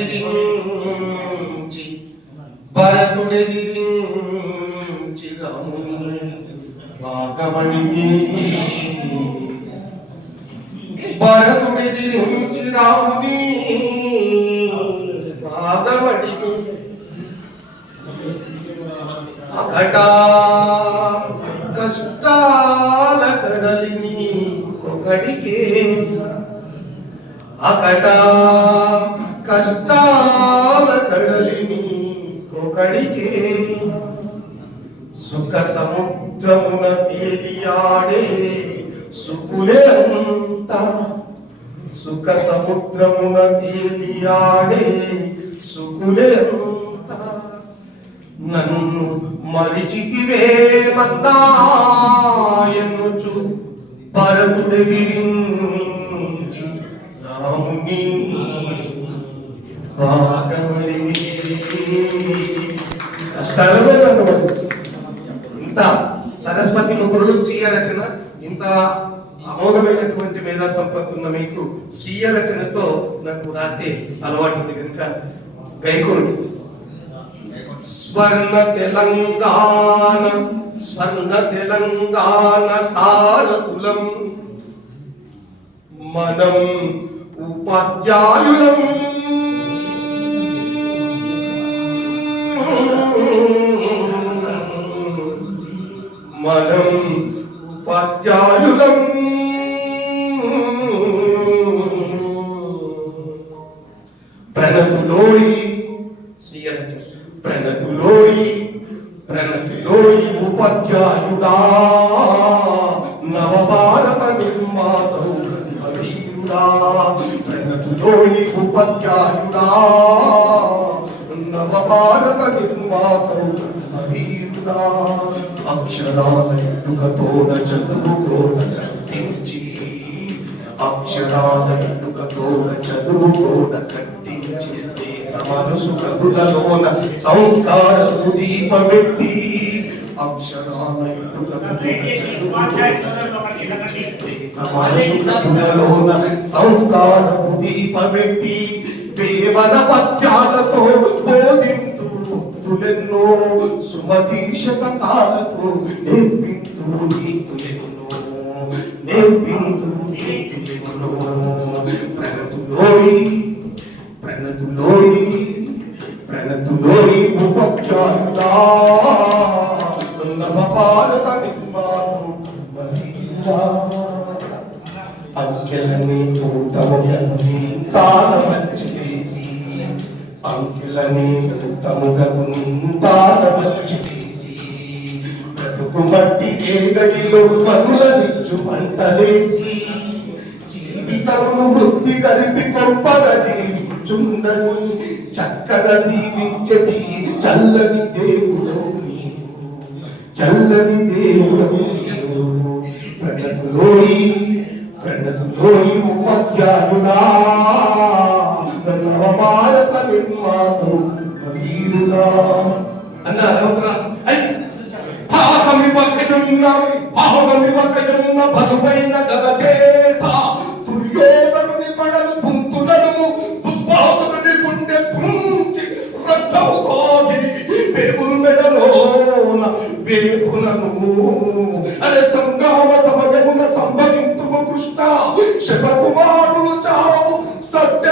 భరతుడెదిరించి భరతుడెదిరించి రాముని భాగమణికి భరతుడెదిరించి రాముని భాగమణికి అకట కష్టాల కడలిని ఒకటికే అకట కష్టాల కడలిని కొకడికే సుఖ సముద్రమున తేలియాడే సుకులేంత సుఖ సముద్రమున తేలియాడే సుకులేంత నన్ను మరిచితివే మన్నాయన్నుచు పరతుడెదిరించి కష్టాలమే ఇంత సరస్వతి ముగ్గురులు స్వీయ రచన ఇంత అమోఘమైనటువంటి మేధా సంపత్తి ఉన్న మీకు స్వీయ రచనతో నాకు రాసే అలవాటు ఉంది కనుక గైకోండి స్వర్ణ తెలంగాణ స్వర్ణ తెలంగాణ సారథులం మనం ఉపాధ్యాయులం. మనం ఉపాధ్యాయులం. ప్రణతులోయి స్వీయ రచన ప్రణతులోయి ప్రణతులోయి ఉపాధ్యాయుడా నవభారత నిర్మాతౌ బ్రహ్మవీరుడా ప్రణతులోయి ఉపాధ్యాయుడా నవభారత నిర్మాతౌ బ్రహ్మవీరుడా అక్షరాలయుగతోడ చదువుకోడ కట్టించి అక్షరాలయుగతోడ చదువుకోడ కట్టించి మనసు కదులలోన సంస్కార దీపమెట్టి దయచేసి ఉపాధ్యాయ సోదరులు ఒకటి సంస్కార దీపమెట్టి వేమన పద్యాలతో బోధింతు భక్తులెన్నో సుమతి కాలతో నేర్పింతు నీతులెన్నో నేర్పింతు నీతులెన్నో. ప్రణతులోయి ప్రణతులోయి ప్రణతులోయి ఉపఖ్యాతా నవపారత నిర్మాణం అంకెలని పూతముగని తాళమచ్చివేసి అంకెలని పూతముగని తాళమచ్చివేసి బ్రతుకు మట్టి ఏగడిలో పనులనిచ్చు పంటలేసి జీవితమును వృత్తి కలిపి గొప్పగా కూర్చుండని. చక్కగా దీవించటి చల్లని దేవుడవు చల్లని దేవుడవు ప్రణతులోయి ప్రణతులోయి ఉపాధ్యాయుడా. నవ భారత నిర్మాతం వీరుడా అన్నారు అవతరాసు. ఐ! భాగమివ్వకయున్న విపక్షం బలువైన వివేకుల నువ్వు అరే సంఘావ సభగమున సంభవింతుము కృష్ణ. శతకుమారులు చావు సత్య